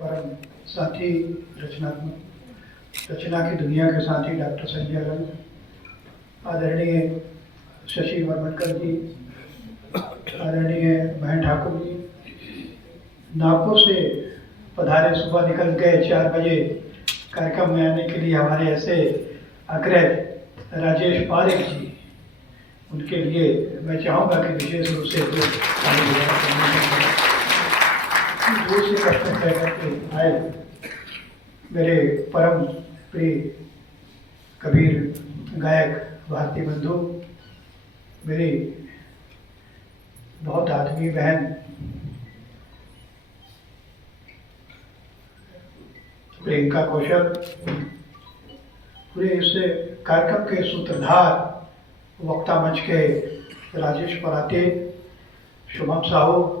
परम साथी, रचना की दुनिया के साथी डॉक्टर संजय रंग, आदरणीय शशि वर्मनकर जी, आदरणीय महेंद्र ठाकुर जी, नागपुर से पधारे, सुबह निकल गए 4 बजे कार्यक्रम में आने के लिए हमारे ऐसे अग्रज राजेश पारिक जी, उनके लिए मैं चाहूँगा कि विशेष रूप से दूर से कष्ट करके आए मेरे परम प्रिय कबीर गायक भारती बंधु, मेरी बहुत आत्मीय बहन प्रियंका कौशल, पूरे इस कार्यक्रम के सूत्रधार वक्ता मंच के राजेश पराते, शुभम साहू,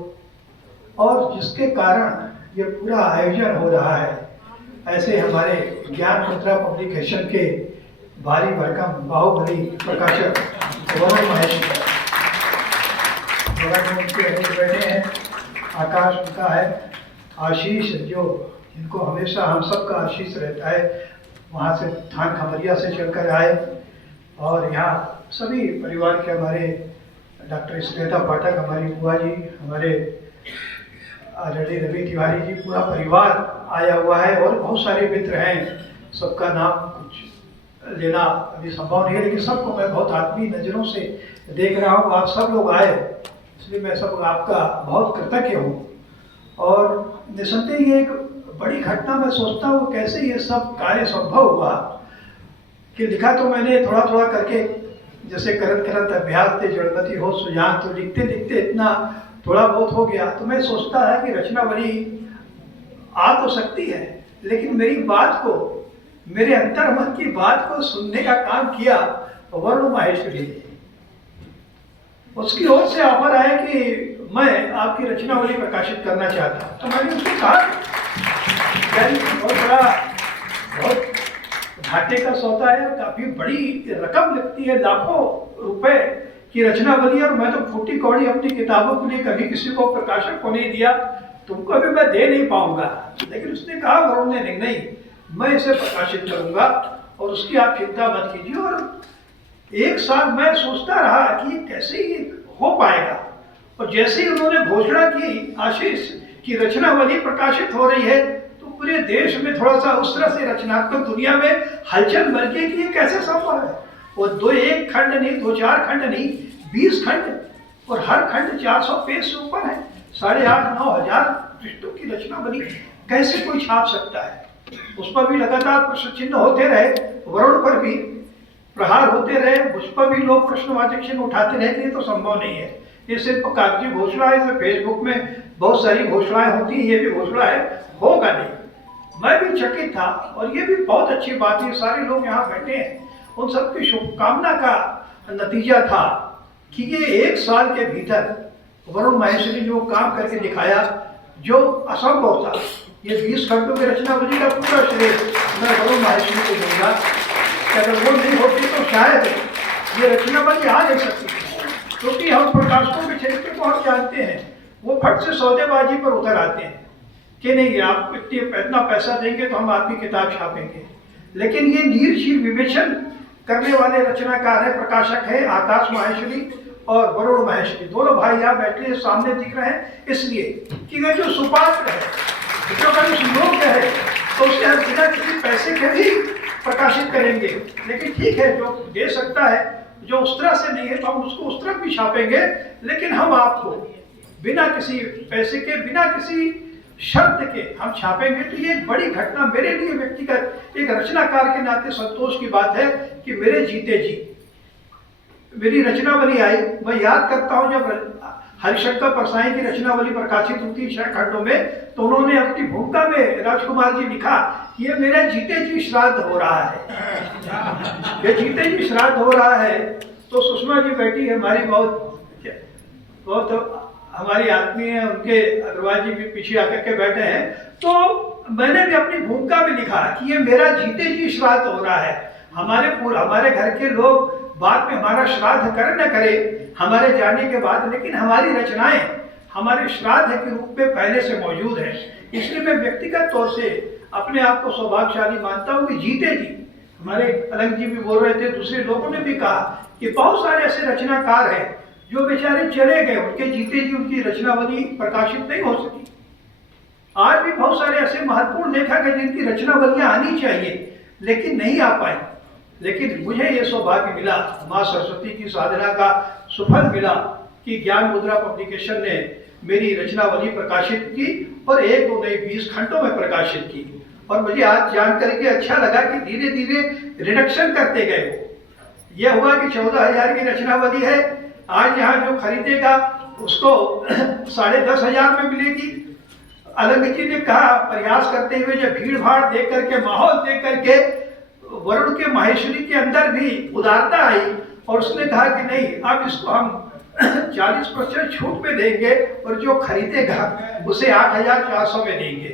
और जिसके कारण ये पूरा आयोजन हो रहा है, ऐसे हमारे ज्ञान मुद्रा पब्लिकेशन के भारी भरकम बाहुबली प्रकाशक वरुण महेश उनके बैठे हैं, आकाश उनका है, आशीष जो जिनको हमेशा हम सब का आशीष रहता है, वहाँ से थान खमरिया से चलकर आए, और यहाँ सभी परिवार के हमारे डॉक्टर श्वेता पाठक, हमारी बुआ जी, हमारे आदरणीय रवि तिवारी जी, पूरा परिवार आया हुआ है, और बहुत सारे मित्र हैं, सबका नाम कुछ लेना अभी संभव नहीं है, लेकिन सबको मैं बहुत आत्मीय नज़रों से देख रहा हूँ। आप सब लोग आए, इसलिए मैं सब आपका बहुत कृतज्ञ हूँ। और निसंदेह ये एक बड़ी घटना, मैं सोचता हूँ कैसे ये सब कार्य संभव हुआ, कि लिखा तो मैंने थोड़ा थोड़ा करके, जैसे करत करत अभ्यास थे जड़मती हो सुजान, तो लिखते लिखते इतना थोड़ा बहुत हो गया। तो मैं सोचता है कि रचनावली आ तो सकती है, लेकिन मेरी बात को, मेरे अंतर्मन की बात को सुनने का काम किया वरुण माहेश्वरी ने। उसकी ओर से ऑफर आया कि मैं आपकी रचनावली प्रकाशित करना चाहता हूँ। तो मैंने उससे कहा बहुत बड़ा, बहुत घाटे का सौदा है, काफी बड़ी रकम लगती है, लाखों रुपए की रचनावली, और मैं तो फूटी कौड़ी अपनी किताबों के लिए कभी किसी को प्रकाशक को नहीं दिया, तुमको अभी मैं दे नहीं पाऊंगा। लेकिन उसने कहा, वरुण ने, नहीं मैं इसे प्रकाशित करूंगा, और उसकी आप चिंता मत कीजिए। और 1 साल मैं सोचता रहा कि कैसे ये हो पाएगा, और जैसे ही उन्होंने घोषणा की आशीष की रचनावली प्रकाशित हो रही है, तो पूरे देश में थोड़ा सा उस तरह से रचनात्मक दुनिया में हलचल मच गई कि ये कैसे संभव है। और 1 खंड नहीं, 2-4 खंड नहीं, 20 खंड, और हर खंड 400 पेज से ऊपर है, 8,500-9 हजार पृष्ठों की रचनावली कैसे कोई छाप सकता है। उस पर भी लगातार प्रश्न चिन्ह होते रहे, वरुण पर भी प्रहार होते रहे, उस पर भी लोग प्रश्नवाचक चिन्ह उठाते रहे कि ये तो संभव नहीं है, ये सिर्फ कागजी घोषणा है, इसे फेसबुक में बहुत सारी घोषणाएं होती हैं, ये भी घोषणा है, होगा नहीं। मैं भी चकित था, और ये भी बहुत अच्छी बात है, सारे लोग यहाँ बैठे हैं, उन सबकी शुभकामना का नतीजा था कि ये 1 साल के भीतर वरुण माहेश्वरी ने जो काम करके दिखाया, जो असंभव था। ये 20 खंडों की रचनावली का पूरा श्रेय मैं वरुण माहेश्वरी को दूंगा। अगर वो नहीं होती तो शायद ये रचनावली आ नहीं सकती, क्योंकि हम प्रकाशकों के क्षेत्र को हम जानते हैं, वो फट से सौदेबाजी पर उतर आते हैं कि नहीं आप इतना पैसा देंगे तो हम आपकी किताब छापेंगे। लेकिन ये नीरशील विवेचन करने वाले रचनाकार है, प्रकाशक है, आकाश माहेश्वरी और वरुण माहेश्वरी, दोनों भाई यहाँ बैठे सामने दिख रहे हैं, इसलिए कि वे जो सुपात्र है, जो कभी योग्य है, तो उसे हम बिना किसी पैसे के भी प्रकाशित करेंगे। लेकिन ठीक है, जो दे सकता है, जो उस तरह से नहीं है, तो हम उसको उस तरह भी छापेंगे, लेकिन हम आपको बिना किसी पैसे के, बिना किसी शर्त के हम छापेंगे। तो ये एक बड़ी घटना मेरे लिए व्यक्तिगत एक रचनाकार के नाते संतोष की बात है कि मेरे जीते जी मेरी रचनावली आई। मैं याद करता हूँ जब हरिशंकर परसाई की रचनावली प्रकाशित हुई 6 खंडों में, तो उन्होंने अपनी भूमिका में राजकुमार जी लिखा कि ये मेरे जीते जी श्राद्ध हो रहा है, ये जीते जी श्राद्ध हो रहा है। तो सुषमा जी बैठी है, हमारी बहुत हमारी आत्मीय है, उनके अग्रवाल जी भी पीछे आकर के बैठे हैं। तो मैंने भी अपनी भूमिका में लिखा कि ये मेरा जीते जी श्राद्ध हो रहा है। हमारे घर के लोग बाद में हमारा श्राद्ध करे न करे हमारे जाने के बाद, लेकिन हमारी रचनाएं हमारे श्राद्ध के रूप में पहले से मौजूद है। इसलिए मैं व्यक्तिगत तौर से अपने आप को सौभाग्यशाली मानता हूँ कि जीते जी, हमारे अलग जी भी बोल रहे थे, दूसरे लोगों ने भी कहा कि बहुत सारे ऐसे रचनाकार हैं जो बेचारे चले गए, उनके जीते जी उनकी रचनावली प्रकाशित नहीं हो सकी। आज भी बहुत सारे ऐसे महत्वपूर्ण लेखक हैं जिनकी रचनावलियां आनी चाहिए लेकिन नहीं आ पाई। लेकिन मुझे ये सौभाग्य मिला, माँ सरस्वती की साधना का सुफल मिला कि ज्ञान मुद्रा पब्लिकेशन ने मेरी रचनावली प्रकाशित की और 1 2 नहीं 20 खंडों में प्रकाशित की। और मुझे आज जान करके अच्छा लगा कि धीरे धीरे रिडक्शन करते गए वो। यह हुआ कि 14,000 की रचनावली है, आज यहाँ जो खरीदेगा उसको 10,500 में मिलेगी। अलग जी ने कहा, प्रयास करते हुए, जब भीड़ भाड़ देख करके, माहौल देख करके वरुण के माहेश्वरी के अंदर भी उदारता आई और उसने कहा कि नहीं, अब इसको हम 40% छूट में देंगे और जो खरीदेगा उसे 8,400 में देंगे।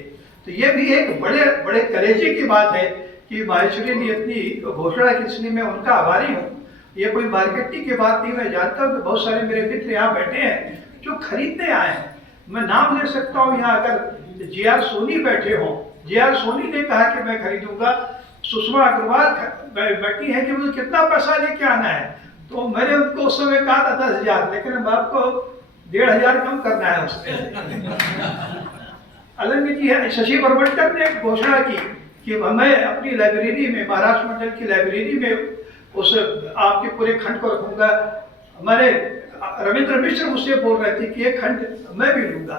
तो ये भी एक बड़े बड़े कलेजे की बात है कि माहेश्वरी ने इतनी घोषणा की, इसलिए मैं उनका आभारी हूँ। ये कोई मार्केटिंग की बात नहीं, मैं जानता हूँ कि बहुत सारे मेरे मित्र यहाँ बैठे हैं जो खरीदने आए हैं। मैं नाम ले सकता हूँ, यहाँ अगर जे.आर. सोनी बैठे हों, जे.आर. सोनी ने कहा कि मैं खरीदूंगा। सुषमा अग्रवाल बैठी है कि मुझे कितना पैसा लेके आना है, तो मैंने उनको उस समय कहा था 10,000, लेकिन अब आपको 1,500 कम करना है उसमें। अलग जी है, शशि बर्बटकर ने घोषणा की कि मैं अपनी लाइब्रेरी में, महाराष्ट्र मंडल की लाइब्रेरी में उस आपके पूरे खंड को रखूंगा। हमारे रविंद्र मिश्र मुझसे बोल रहे थे कि एक खंड मैं भी लूंगा।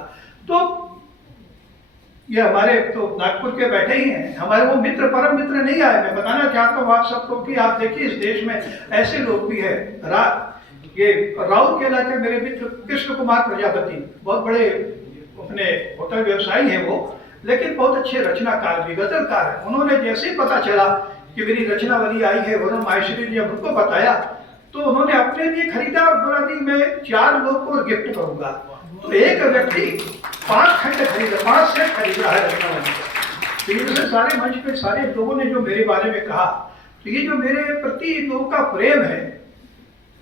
तो ये हमारे तो नागपुर के बैठे ही हैं, हमारे वो मित्र, परम मित्र नहीं आए। मैं बताना चाहता हूँ आप सबको कि आप देखिए इस देश में ऐसे लोग भी हैं। ये राउरकेला के मेरे मित्र कृष्ण कुमार प्रजापति, बहुत बड़े अपने होटल व्यवसायी हैं वो, लेकिन बहुत अच्छे रचनाकार भी, गजलकार हैं। उन्होंने जैसे ही पता चला कि मेरी रचनावली आई है, वरुण माहेश्वरी ने उनको बताया, तो उन्होंने अपने लिए खरीदा और बोला कि मैं 4 लोग को गिफ्ट करूंगा। तो एक व्यक्ति 5 खंड खरीदा, 5 सेट खरीदा है रचनावली। तो ये सारे मंच पे सारे लोगों ने जो मेरे बारे में कहा, तो ये जो मेरे प्रति लोगों का प्रेम है,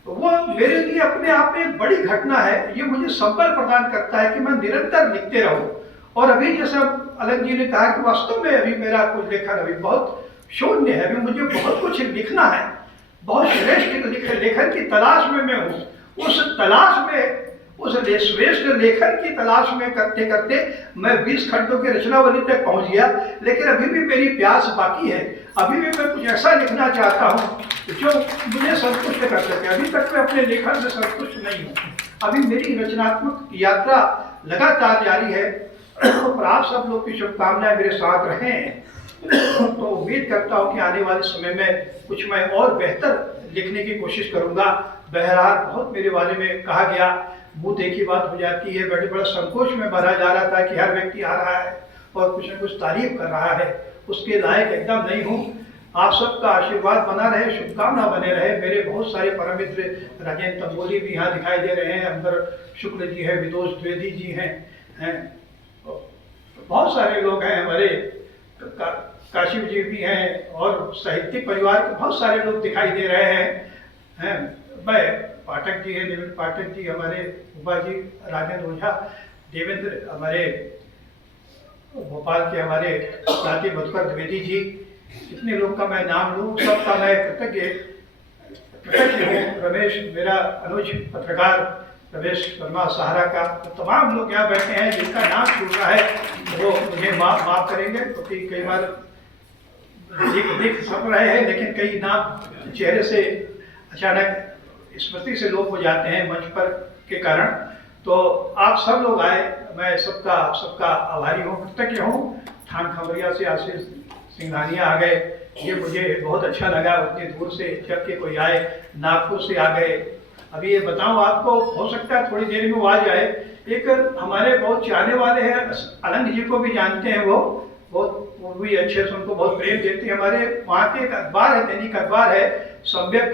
तो वो मेरे लिए अपने आप में एक बड़ी घटना है। ये मुझे संबल प्रदान करता है कि मैं निरंतर लिखते रहूं। और अभी जैसा अलग जी ने कहा कि वास्तव में अभी मेरा कुछ लेखन अभी बहुत शून्य है, अभी मुझे बहुत कुछ लिखना है, बहुत श्रेष्ठ लेखन की तलाश में मैं हूँ। उस तलाश में, उस श्रेष्ठ लेखन की तलाश में करते करते मैं 20 खंडों की रचनावली तक पहुंच गया। लेकिन अभी भी मेरी प्यास बाकी है, अभी भी मैं कुछ ऐसा लिखना चाहता हूँ जो मुझे संतुष्ट कर सके। अभी तक मैं अपने लेखन से संतुष्ट नहीं हूँ, अभी मेरी रचनात्मक यात्रा लगातार जारी है। और आप सब लोग की शुभकामनाएं मेरे साथ रहें, तो उम्मीद करता हूँ कि आने वाले समय में कुछ मैं और बेहतर लिखने की कोशिश करूँगा। बहरहाल बहुत मेरे बारे में कहा गया, मुँह देखी बात हो जाती है। बड़ा संकोच में भरा जा रहा था कि हर व्यक्ति आ रहा है और कुछ न कुछ तारीफ कर रहा है, उसके लायक एकदम नहीं हूँ। आप सबका आशीर्वाद बना रहे, शुभकामना बने रहे। मेरे बहुत सारे परम मित्र राजेंद्र तंबोली भी यहाँ दिखाई दे रहे हैं, अंबर शुक्ल जी हैं, विदोष द्विवेदी जी हैं, बहुत सारे लोग हैं, हमारे काशिप जी भी हैं, और साहित्यिक परिवार के बहुत सारे लोग दिखाई दे रहे हैं। मैं पाठक जी हैं, देवेंद्र पाठक जी, हमारे उबा जी, राजेंद्र ओझा, देवेंद्र हमारे भोपाल के, हमारे साथी मधुकर द्विवेदी जी, इतने लोग का मैं नाम लूँ सबका मैं कृतज्ञ हूँ। रमेश, मेरा अनुज पत्रकार रमेश वर्मा सहारा का, तो तमाम लोग यहाँ बैठे हैं जिनका नाम छूट रहा है वो मुझे माफ करेंगे, क्योंकि कई बार दिख सब रहे हैं लेकिन कई नाम चेहरे से अचानक स्मृति से लोप हो जाते हैं मंच पर के कारण। तो आप सब लोग आए, मैं सबका आभारी हूँ, कृतज्ञ हूँ। थान खबरिया से आशीष सिंघानिया आ गए, ये मुझे बहुत अच्छा लगा, उतनी दूर से जब के कोई आए, नागपुर से आ गए। अभी ये बताऊं आपको, हो सकता है थोड़ी देर में वो आ जाए। एक हमारे बहुत चाहने वाले हैं, अलंग जी को भी जानते हैं, वो भी अच्छे से उनको बहुत प्रेम देते हैं। हमारे वहाँ के एक अखबार है, दैनिक अखबार है सम्यक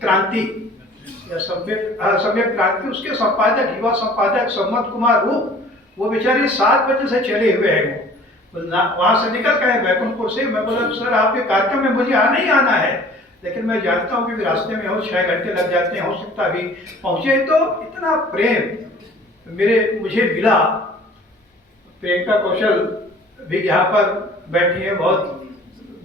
क्रांति या सम्यक क्रांति, उसके संपादक, युवा संपादक सम्मत कुमार वो बेचारे 7 बजे से चले हुए हैं, वहां से निकल गए बैकुंठपुर से। मैं बोला सर आपके कार्यक्रम में मुझे आना ही आना है, लेकिन मैं जानता हूँ कि रास्ते में हो 6 घंटे लग जाते हैं, हो सकता अभी पहुंचे। तो इतना प्रेम मुझे मिला, प्रियंका कौशल भी यहाँ पर बैठी है। बहुत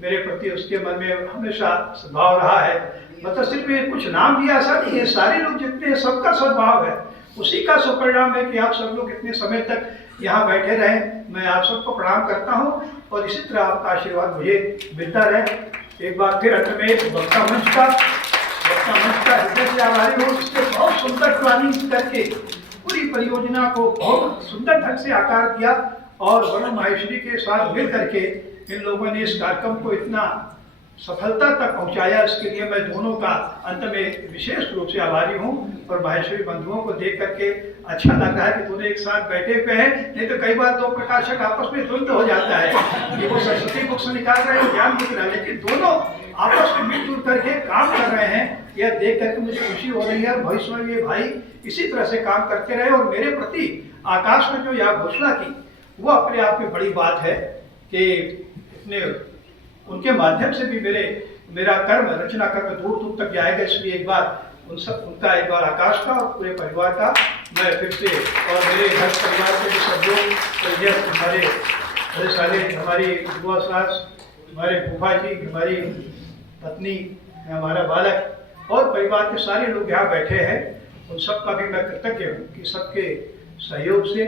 मेरे प्रति उसके मन में हमेशा सद्भाव रहा है। मतलब सिर्फ ये कुछ नाम दिया ऐसा नहीं है, सारे लोग जितने सबका सद्भाव है, उसी का सुपरिणाम है कि आप सब लोग इतने समय तक यहाँ बैठे रहे। मैं आप सबको प्रणाम करता हूँ और इसी तरह आपका आशीर्वाद मुझे मिलता रहे। एक बार फिर अंत में वक्ता मंच का हृदय से आभारी हूँ, जिसने बहुत सुंदर प्लानिंग करके पूरी परियोजना को बहुत सुंदर ढंग से आकार दिया और वरुण माहेश्वरी के साथ मिल करके इन लोगों ने इस कार्यक्रम को इतना सफलता तक पहुंचाया। इसके लिए मैं दोनों का अंत में विशेष रूप से आभारी हूं। और माहेश्वरी बंधुओं को देख करके अच्छा लग रहा है कि दोनों एक साथ बैठे हुए हैं। नहीं तो कई बार दो प्रकाशक आपस में द्वंद्व हो जाता है कि वो सरस्वती बुक से निकाल रहे हैं, ज्ञान बुक रहे हैं, लेकिन दोनों आपस में मिलजुल करके काम कर रहे हैं। यह देख करके मुझे खुशी हो रही है। भविष्य में ये भाई इसी तरह से काम करते रहे। और मेरे प्रति आकाश में जो यह घोषणा की वो अपने आप में बड़ी बात है कि इतने उनके माध्यम से भी मेरा कर्म, रचना कर्म दूर दूर तक जाएगा। इसलिए एक बार उनका एक बार आकाश का और पूरे परिवार का मैं फिर से, और मेरे घर परिवार के भी सब लोग, हमारे बड़े साले, हमारी बुआ सास, हमारे फूफा जी, हमारी पत्नी, हमारा बालक और परिवार के सारे लोग यहाँ बैठे हैं, उन सब का भी मैं कृतज्ञ हूँ कि सबके सहयोग से,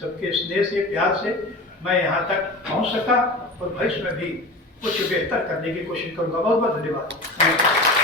सबके स्नेह से, प्यार से मैं यहाँ तक पहुँच सका और भविष्य में भी कुछ बेहतर करने की कोशिश करूँगा। बहुत बहुत धन्यवाद।